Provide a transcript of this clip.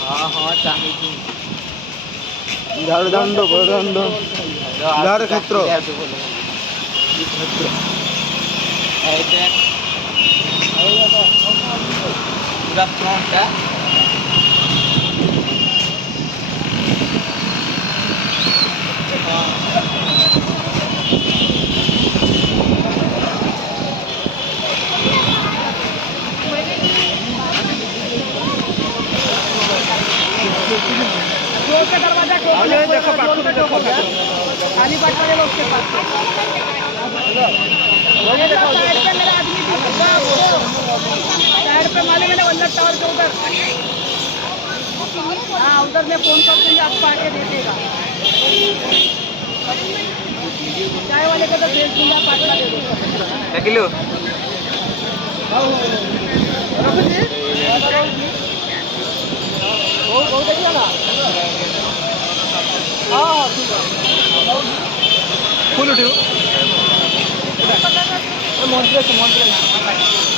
हाँ हाँ चाहिए ঝাড় দণ্ড বড় দণ্ড ঝাড় ক্ষেত্র पूरा फ्रंट है दरवाजा देखो खाली बैठ पड़ेगा उसके पास साइड पे मेरा आदमी साइड पे मालूम है ना वल्लभ टावर के उधर। हाँ उधर मैं फोन कर दूंगी आपको आके दे देगा चाय वाले को तो भेज दूंगा पार्टनर दे देगा किलो देखिए ना हाँ ठीक है फुल उठियो मंदिर